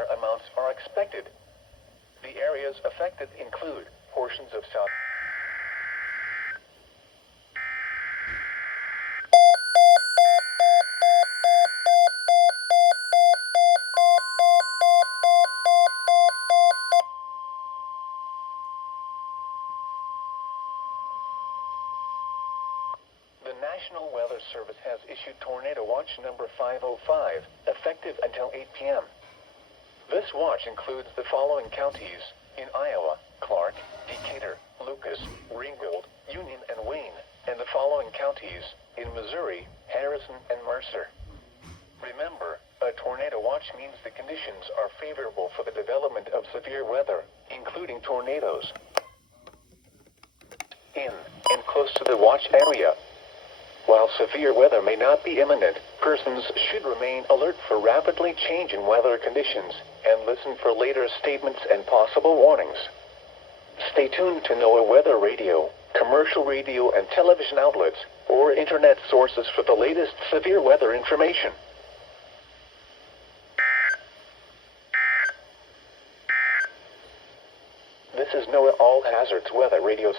higher amounts are expected. The areas affected include portions of South. The National Weather Service has issued Tornado Watch number 505, effective until 8 p.m. This watch includes the following counties in Iowa: Clark, Decatur, Lucas, Ringgold, Union, and Wayne, and the following counties in Missouri: Harrison and Mercer. Remember, a tornado watch means the conditions are favorable for the development of severe weather, including tornadoes, in and close to the watch area. While severe weather may not be imminent, persons should remain alert for rapidly changing weather conditions and listen for later statements and possible warnings. Stay tuned to NOAA weather radio, commercial radio and television outlets, or internet sources for the latest severe weather information. This is NOAA All Hazards Weather Radio